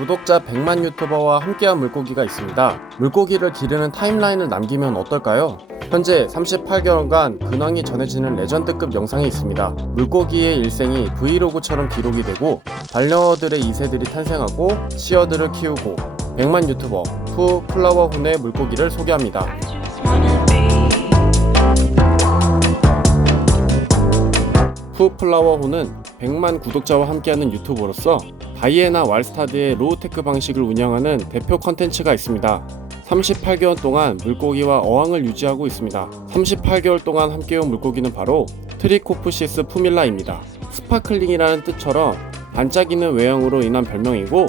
구독자 100만 유튜버와 함께한 물고기가 있습니다. 물고기를 기르는 타임라인을 남기면 어떨까요? 현재 38개월간 근황이 전해지는 레전드급 영상이 있습니다. 물고기의 일생이 브이로그처럼 기록이 되고 반려어들의 2세들이 탄생하고 치어들을 키우고 100만 유튜버 푸 플라워 훈의 물고기를 소개합니다. 푸 플라워 훈은 100만 구독자와 함께하는 유튜버로서 다이애나 왈스타드의 로우테크 방식을 운영하는 대표 컨텐츠가 있습니다. 38개월 동안 물고기와 어항을 유지하고 있습니다. 38개월 동안 함께온 물고기는 바로 트리코프시스 푸밀라입니다. 스파클링이라는 뜻처럼 반짝이는 외형으로 인한 별명이고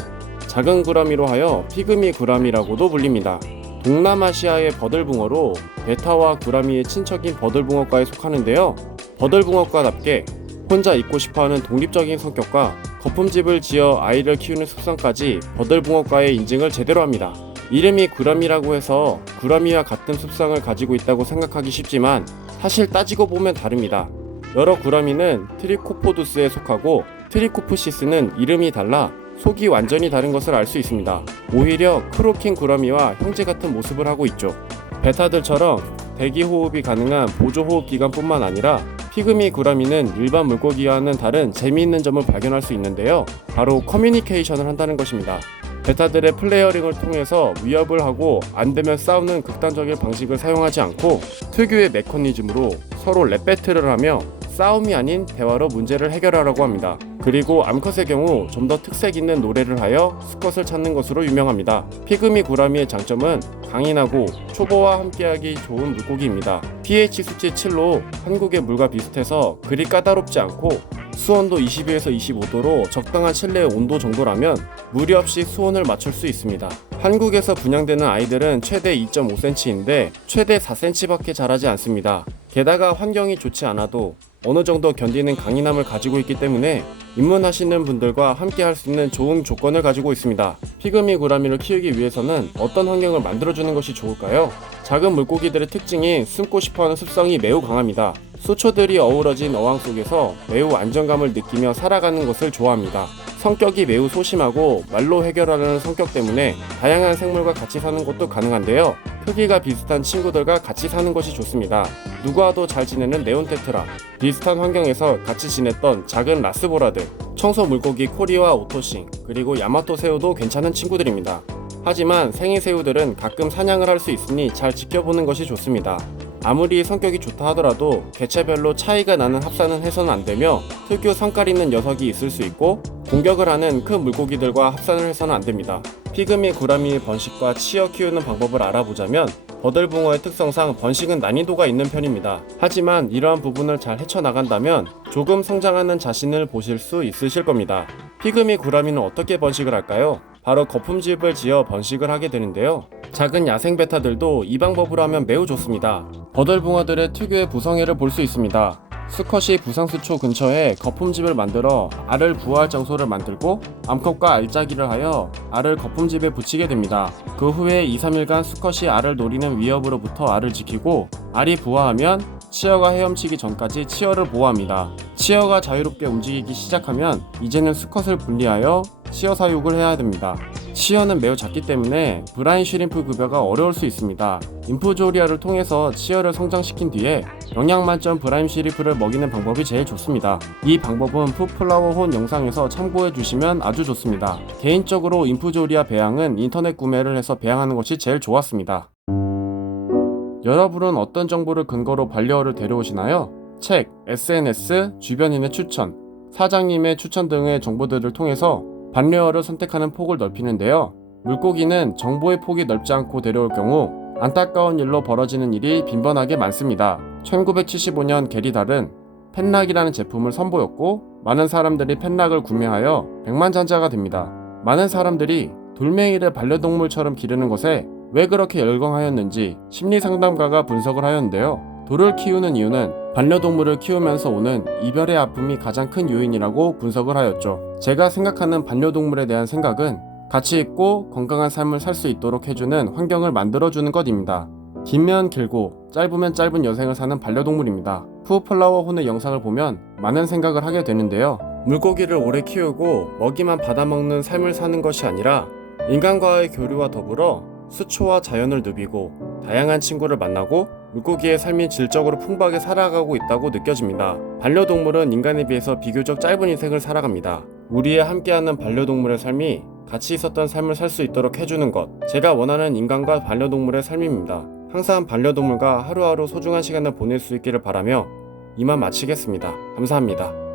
작은 구라미로 하여 피그미 구라미라고도 불립니다. 동남아시아의 버들붕어로 베타와 구라미의 친척인 버들붕어과에 속하는데요. 버들붕어과답게 혼자 있고 싶어하는 독립적인 성격과 거품집을 지어 아이를 키우는 습성까지 버들붕어과의 인증을 제대로 합니다. 이름이 구라미라고 해서 구라미와 같은 습성을 가지고 있다고 생각하기 쉽지만 사실 따지고 보면 다릅니다. 여러 구라미는 트리코포두스에 속하고 트리코프시스는 이름이 달라 속이 완전히 다른 것을 알 수 있습니다. 오히려 크로킹 구라미와 형제 같은 모습을 하고 있죠. 베타들처럼 대기 호흡이 가능한 보조 호흡 기관뿐만 아니라 피그미 구라미는 일반 물고기와는 다른 재미있는 점을 발견할 수 있는데요. 바로 커뮤니케이션을 한다는 것입니다. 베타들의 플레이어링을 통해서 위협을 하고 안되면 싸우는 극단적인 방식을 사용하지 않고 특유의 메커니즘으로 서로 랩 배틀을 하며 싸움이 아닌 대화로 문제를 해결하라고 합니다. 그리고 암컷의 경우 좀 더 특색 있는 노래를 하여 수컷을 찾는 것으로 유명합니다. 피그미 구라미의 장점은 강인하고 초보와 함께하기 좋은 물고기입니다. pH 수치 7로 한국의 물과 비슷해서 그리 까다롭지 않고 수온도 22에서 25도로 적당한 실내 온도 정도라면 무리 없이 수온을 맞출 수 있습니다. 한국에서 분양되는 아이들은 최대 2.5cm인데 최대 4cm밖에 자라지 않습니다. 게다가 환경이 좋지 않아도 어느 정도 견디는 강인함을 가지고 있기 때문에 입문하시는 분들과 함께 할 수 있는 좋은 조건을 가지고 있습니다. 피그미 구라미를 키우기 위해서는 어떤 환경을 만들어주는 것이 좋을까요? 작은 물고기들의 특징인 숨고 싶어하는 습성이 매우 강합니다. 수초들이 어우러진 어항 속에서 매우 안정감을 느끼며 살아가는 것을 좋아합니다. 성격이 매우 소심하고 말로 해결하려는 성격 때문에 다양한 생물과 같이 사는 것도 가능한데요. 크기가 비슷한 친구들과 같이 사는 것이 좋습니다. 누구와도 잘 지내는 네온테트라, 비슷한 환경에서 같이 지냈던 작은 라스보라드, 청소 물고기 코리와 오토싱, 그리고 야마토 새우도 괜찮은 친구들입니다. 하지만 생이 새우들은 가끔 사냥을 할 수 있으니 잘 지켜보는 것이 좋습니다. 아무리 성격이 좋다 하더라도 개체별로 차이가 나는 합사는 해서는 안되며 특유 성깔 있는 녀석이 있을 수 있고 공격을 하는 큰 물고기들과 합산을 해서는 안됩니다. 피그미 구라미의 번식과 치어 키우는 방법을 알아보자면 버들붕어의 특성상 번식은 난이도가 있는 편입니다. 하지만 이러한 부분을 잘 헤쳐나간다면 조금 성장하는 자신을 보실 수 있으실 겁니다. 피그미 구라미는 어떻게 번식을 할까요? 바로 거품집을 지어 번식을 하게 되는데요. 작은 야생 베타들도 이 방법으로 하면 매우 좋습니다. 버들붕어들의 특유의 부성애를 볼 수 있습니다. 수컷이 부상수초 근처에 거품집을 만들어 알을 부화할 장소를 만들고 암컷과 알짜기를 하여 알을 거품집에 붙이게 됩니다. 그 후에 2-3일간 수컷이 알을 노리는 위협으로부터 알을 지키고 알이 부화하면 치어가 헤엄치기 전까지 치어를 보호합니다. 치어가 자유롭게 움직이기 시작하면 이제는 수컷을 분리하여 치어 사육을 해야 됩니다. 치어는 매우 작기 때문에 브라인 슈림프 급여가 어려울 수 있습니다. 인푸조리아를 통해서 치어를 성장시킨 뒤에 영양 만점 브라인 슈림프를 먹이는 방법이 제일 좋습니다. 이 방법은 푸플라워 혼 영상에서 참고해 주시면 아주 좋습니다. 개인적으로 인푸조리아 배양은 인터넷 구매를 해서 배양하는 것이 제일 좋았습니다. 여러분은 어떤 정보를 근거로 반려어를 데려오시나요? 책, SNS, 주변인의 추천, 사장님의 추천 등의 정보들을 통해서 반려어를 선택하는 폭을 넓히는데요. 물고기는 정보의 폭이 넓지 않고 데려올 경우 안타까운 일로 벌어지는 일이 빈번하게 많습니다. 1975년 게리달은 펜락이라는 제품을 선보였고 많은 사람들이 펜락을 구매하여 백만장자가 됩니다. 많은 사람들이 돌멩이를 반려동물처럼 기르는 것에 왜 그렇게 열광하였는지 심리상담가가 분석을 하였는데요. 돌을 키우는 이유는 반려동물을 키우면서 오는 이별의 아픔이 가장 큰 요인이라고 분석을 하였죠. 제가 생각하는 반려동물에 대한 생각은 가치 있고 건강한 삶을 살 수 있도록 해주는 환경을 만들어주는 것입니다. 길면 길고 짧으면 짧은 여생을 사는 반려동물입니다. 푸플라워 혼의 영상을 보면 많은 생각을 하게 되는데요. 물고기를 오래 키우고 먹이만 받아먹는 삶을 사는 것이 아니라 인간과의 교류와 더불어 수초와 자연을 누비고 다양한 친구를 만나고 물고기의 삶이 질적으로 풍부하게 살아가고 있다고 느껴집니다. 반려동물은 인간에 비해서 비교적 짧은 인생을 살아갑니다. 우리의 함께하는 반려동물의 삶이 같이 있었던 삶을 살 수 있도록 해주는 것, 제가 원하는 인간과 반려동물의 삶입니다. 항상 반려동물과 하루하루 소중한 시간을 보낼 수 있기를 바라며 이만 마치겠습니다. 감사합니다.